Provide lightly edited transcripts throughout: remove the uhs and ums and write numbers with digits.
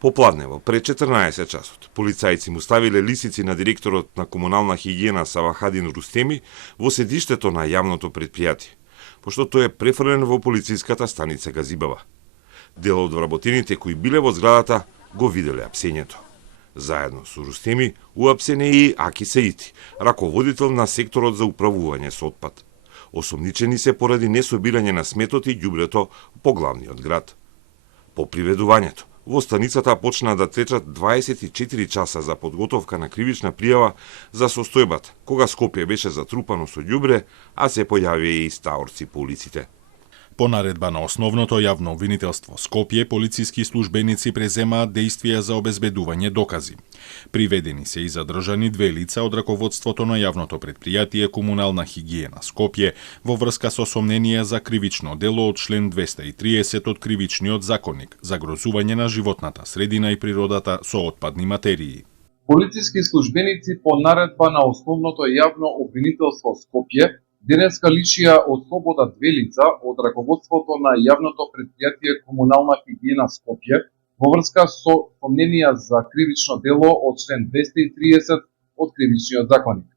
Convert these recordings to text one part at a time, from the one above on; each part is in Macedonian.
Попладнево, пред 14 часот, полицајци му ставиле лисици на директорот на комунална хигиена Савахадин Рустеми во седиштето на јавното претпријатие, пошто тој е префрлен во полициската станица Газибава. Дел од вработените кои биле во зградата го виделе апсењето. Заедно со Рустеми уапсен е и Аки Саити, раководител на секторот за управување со отпад. Осомничени се поради несобирање на сметот и ѓубрето по главниот град. По приведувањето, во станицата почна да течат 24 часа за подготовка на кривична пријава за состојбата, кога Скопје беше затрупано со ѓубре, а се појавија и стаорци по улиците. По наредба на основното јавно обвинителство Скопје, полициски службеници преземаат действија за обезбедување докази. Приведени се и задржани две лица од раководството на јавното претпријатие Комунална хигиена Скопје во врска со сомнение за кривично дело од член 230 од Кривичниот законник, загрозување на животната средина и природата со отпадни материи. Полициски службеници по наредба на основното јавно обвинителство Скопје денеска лишија од слобода две лица од раководството на јавното претпријатие Комунална хигиена Скопје во врска со сомненија за кривично дело од член 230 од Кривичниот законник.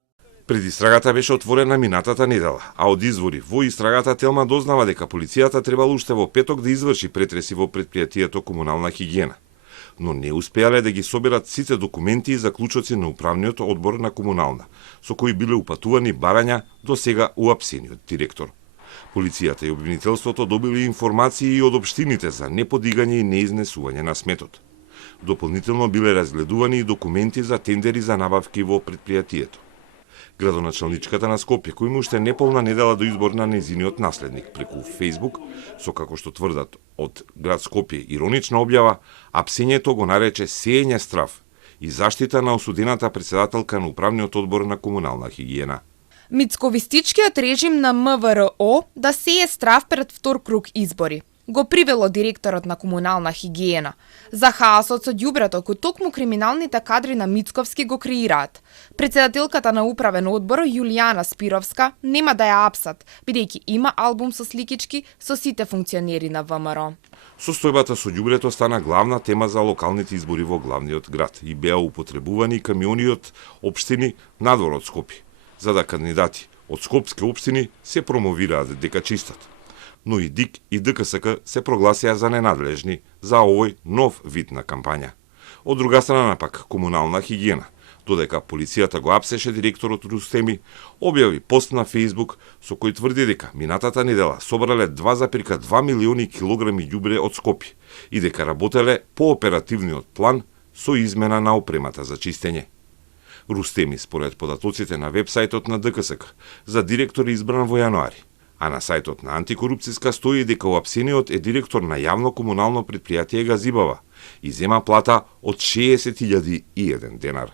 Предистрагата беше отворена минатата недела, а од извори во истрагата Телма дознава дека полицијата требало уште во петок да изврши претреси во претпријатието Комунална хигиена, но не успеале да ги соберат сите документи и заклучоци на управниот одбор на Комунална, со кои биле упатувани барања до сега уапсениот директор. Полицијата и обвинителството добили информации и од општините за неподигање и неизнесување на сметот. Дополнително биле разгледувани и документи за тендери за набавки во претпријатието. Градоначалничката на Скопје, кој има уште неполна недела до избор на нејзиниот наследник преку Фејсбук, со како што тврдат од град Скопје иронична објава, апсењето го нарече сеење страв и заштита на осудената председателка на управниот одбор на Комунална хигиена. Мицковистичкиот режим на МВР да сее страв пред втор круг избори го привело директорот на Комунална хигиена за хаосот со ѓубрето кој токму криминалните кадри на Мицковски го креираат. Председателката на управен одбор Јулијана Спировска нема да ја апсат, бидејќи има албум со сликички со сите функционери на ВМРО. Состојбата со ѓубрето стана главна тема за локалните избори во главниот град и беа употребувани камиони од општини надвор од Скопје, за да кандидати од скопски општини се промовираат дека чистат. Но и ДИК и ДКСК се прогласија за ненадлежни за овој нов вид на кампања. Од друга страна пак Комунална хигиена, додека полицијата го апсеше директорот Рустеми, објави пост на Фејсбук со кој тврди дека минатата недела собрале 2,2 милиони килограми ѓубре од Скопје и дека работеле по оперативниот план со измена на опремата за чистење. Рустеми, според податоците на вебсајтот на ДКСК, за директор избран во јануари, а на сајтот на Антикорупцијска стои дека уапсениот е директор на јавно комунално претпријатие Газибава и зема плата од 60.001 денар.